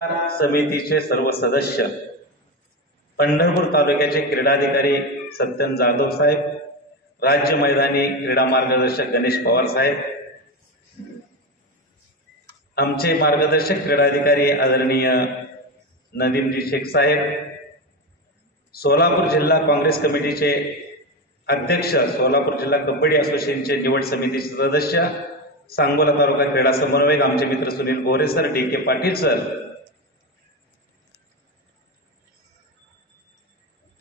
समितीचे सर्व सदस्य, पंढरपूर तालुक्याचे क्रीडाधिकारी सत्यन जाधव साहेब, राज्य मैदानी क्रीडा मार्गदर्शक गणेश पवार साहेब, आमचे मार्गदर्शक क्रीडाधिकारी आदरणीय नदीमजी शेख साहेब, सोलापूर जिल्हा काँग्रेस कमिटीचे अध्यक्ष, सोलापूर जिल्हा कबड्डी असोसिएशनचे निवड समितीचे सदस्य, सांगोला तालुका क्रीडा समन्वयक आमचे मित्र सुनील बोरे सर, डी के पाटील सर,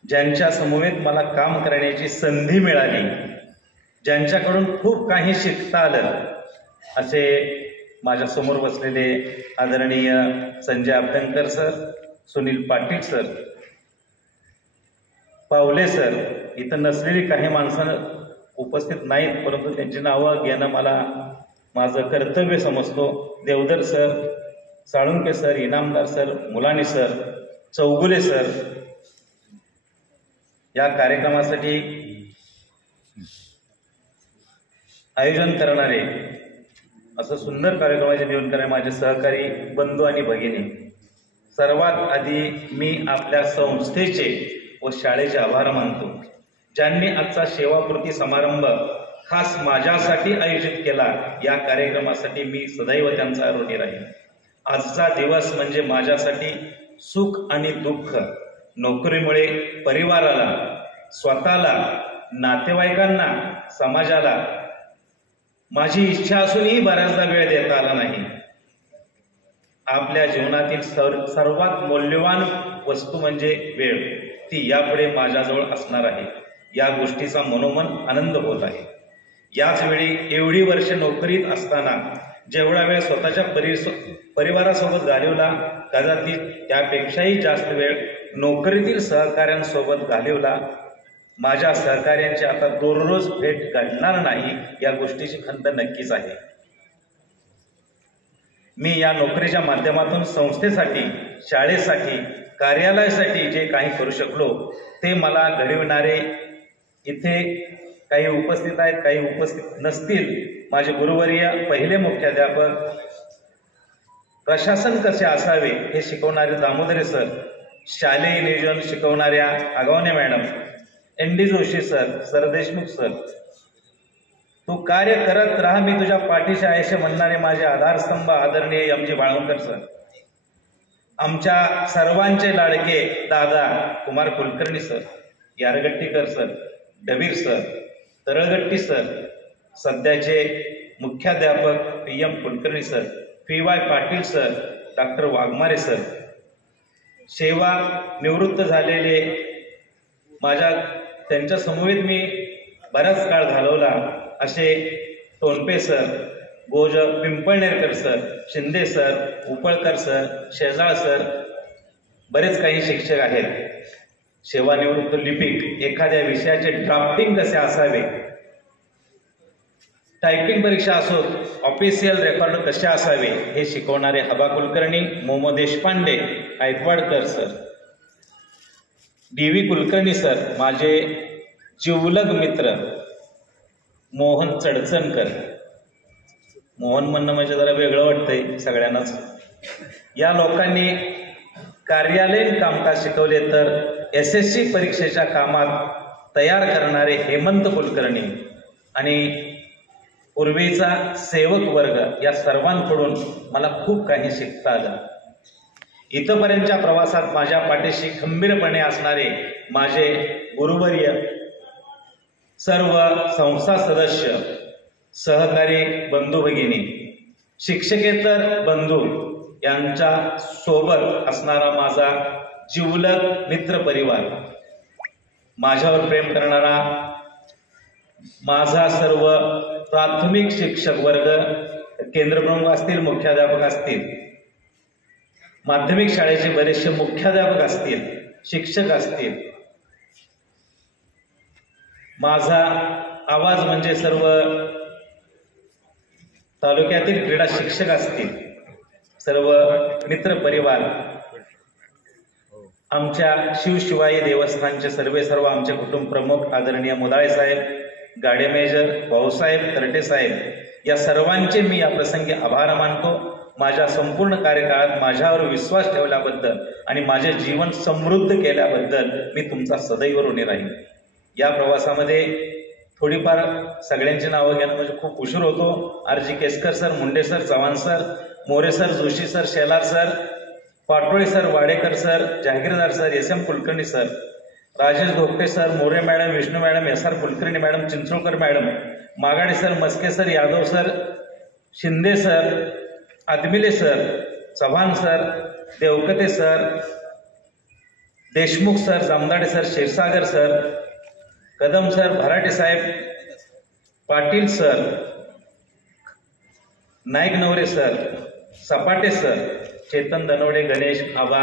ज्यांच्या समवेत मला काम करण्याची संधी मिळाली, ज्यांच्याकडून खूप काही शिकता आलं, असे माझ्या समोर बसलेले आदरणीय संजय अभ्यंकर सर, सुनील पाटील सर, पावले सर, इथं नसलेली काही माणसं उपस्थित नाहीत, परंतु त्यांची नावं घेणं मला माझं कर्तव्य समजतो. Deodhar sir, Salunke sir, Inamdar sir, Mulani sir, Chougule sir, या कार्यक्रमासाठी आयोजन करणारे, असं सुंदर कार्यक्रमाचे नियोजन करणारे माझे सहकारी बंधू आणि भगिनी, सर्वात आधी मी आपल्या संस्थेचे व शाळेचे आभार मानतो, ज्यांनी आजचा सेवापूर्ती समारंभ खास माझ्यासाठी आयोजित केला. या कार्यक्रमासाठी मी सदैव त्यांचा ऋणी राहील. आजचा दिवस म्हणजे माझ्यासाठी सुख आणि दुःख, नोकरीमुळे परिवाराला, स्वतःला, नातेवाईकांना, समाजाला माझी इच्छा असूनही बऱ्याचदा वेळ देता आला नाही. आपल्या जीवनातील सर्वात मौल्यवान वस्तू म्हणजे वेळ, ती यापुढे माझ्याजवळ असणार आहे. या गोष्टीचा मनोमन आनंद होत आहे. याच वेळी एवढी वर्ष नोकरीत असताना जेवढा वेळ स्वतःच्या परिवारासोबत घालवला, कदाचित त्यापेक्षाही जास्त वेळ नोकरीतील सहकाऱ्यांसोबत घालवला. माझ्या सहकाऱ्यांची आता दररोज भेट घडणार नाही, या गोष्टीची खंत नक्कीच आहे. मी या नोकरीच्या माध्यमातून संस्थेसाठी, शाळेसाठी, कार्यालयासाठी जे काही करू शकलो, ते मला घडविणारे इथे काही उपस्थित आहेत, काही उपस्थित नसतील, माझे गुरुवर्य, पहिले मुख्याध्यापक, प्रशासन कसे असावे हे शिकवणारे दामोदरे सर, शालेय नियोजन शिकवणाऱ्या Agawane madam, N D Joshi sir, Sardeshmukh sir, तू कार्य करत राहा, मी तुझ्या पाठीशी आहे असे म्हणणारे माझे आधारस्तंभ आदरणीय एम जी बाळवंकर सर, आमच्या सर्वांचे लाडके दादा Kumar Kulkarni sir, Yargattikar sir, Dabir sir, Taralgatti sir, सध्याचे मुख्याध्यापक P M Kulkarni sir, P Y Patil sir, doctor Waghmare sir, सेवा निवृत्त झालेले माझ्या त्यांच्या समवेत मी बराच काळ घालवला असे टोनपे सर, गोज Pimpalnerkar sir, Shinde sir, Upalkar sir, Shejal sir, बरेच काही शिक्षक आहेत. सेवानिवृत्त लिपिक, एखाद्या विषयाचे ड्राफ्टिंग कसे असावे, टायपिंग परीक्षा असो, ऑफिशियल रेकॉर्ड कसे असावे हे शिकवणारे हबा कुलकर्णी, मोमो Deshpande, Gaikwadkar sir, D V Kulkarni sir, माझे जिवलग मित्र मोहन चडचणकर, मोहन म्हणणं म्हणजे जरा वेगळं वाटतंय सगळ्यांनाच, या लोकांनी कार्यालयीन कामकाज शिकवले, तर SSC परीक्षेच्या कामात तयार करणारे हेमंत कुलकर्णी आणि पूर्वीचा सेवक वर्ग, या सर्वांकडून मला खूप काही शिकता आलं. इथपर्यंतच्या प्रवासात माझ्या पाठीशी खंबीरपणे असणारे माझे गुरुवर्य, सर्व संस्था सदस्य, सहकारी बंधू भगिनी, शिक्षकेतर बंधू यांच्या सोबत असणारा माझा जिवलग मित्र परिवार, माझ्यावर प्रेम करणारा माझा सर्व प्राथमिक शिक्षक वर्ग, केंद्रप्रमुख असतील, मुख्याध्यापक असतील, माध्यमिक शाळेचे बरेचसे मुख्याध्यापक असतील, शिक्षक असतील, माझा आवाज म्हणजे सर्व तालुक्यातील क्रीडा शिक्षक असतील, सर्व मित्र परिवार, आमच्या शिवशिवाई देवस्थानचे सर्व आमचे कुटुंब प्रमुख आदरणीय मुदाळे साहेब, गाडे मेजर, भाऊसाहेब, तरटे साहेब, या सर्वांचे मी या प्रसंगी आभार मानतो. माझ्या संपूर्ण कार्यकाळात माझ्यावर विश्वास ठेवल्याबद्दल आणि माझे जीवन समृद्ध केल्याबद्दल मी तुमचा सदैव ऋणी राहीन। या प्रवासामध्ये थोडीफार सगळ्यांची नावं घेणं म्हणजे खूप उशीर होतो। R G. Keskar sir, Munde sir, Chavan sir, More sir, Joshi sir, Shelar sir, Patole sir, Wadekar sir, Jahagirdar sir, S M. Kulkarni sir, Rajesh Dhokte sir, More madam, Vishnu madam, S R. Kulkarni madam, Chincholkar madam, Magade sir, Maske sir, Yadav sir, Shinde sir, Adamile sir, Chavan sir, Devkate sir, Deshmukh sir, Jamdade sir, Kshirsagar sir, Kadam sir, Bharate साहेब, Patil sir, Naik Nawre sir, Sapate sir, Chetan दनवडे, Ganesh आबा,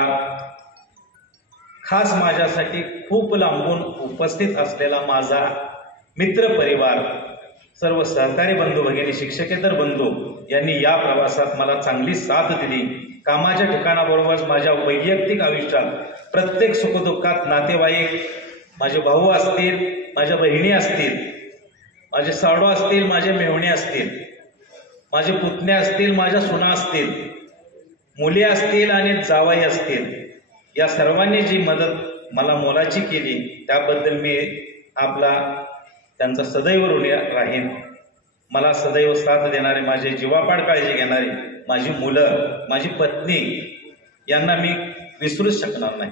खास माझ्यासाठी खूप लांबून उपस्थित असलेला माझा मित्र परिवार, सर्व सहकारी बंधू भगिनी, शिक्षकेतर बंधू यांनी या प्रवासात मला चांगली साथ दिली। कामाच्या ठिकाणाबरोबर माझ्या वैयक्तिक आयुष्यात प्रत्येक सुखदुःखात नातेवाईक, माझे भाऊ असतील, माझ्या बहिणी असतील, माझे साडू असतील, माझे मेहुणे असतील, माझे पुतणे असतील, माझ्या सुना असतील, मुली असतील आणि जावई असतील, या सर्वांनी जी मदत मला मोलाची केली त्याबद्दल मी त्यांचा सदैव ऋणी राहीन। मला सदैव साथ देणारे, माझे जीवापाड काळजी घेणारे माझी मुलं, माझी पत्नी यांना मी विसरूच शकणार नाही।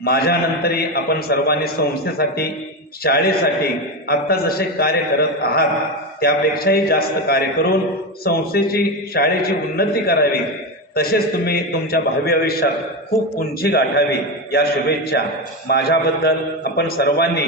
माझ्यानंतरही आपण सर्वांनी संस्थेसाठी, शाळेसाठी आता जसे कार्य करत आहात त्यापेक्षाही जास्त कार्य करून संस्थेची, शाळेची उन्नती करावी, तसेच तुम्ही तुमच्या भावी आयुष्यात खूप उंची गाठावी या शुभेच्छा। माझ्याबद्दल आपण सर्वांनी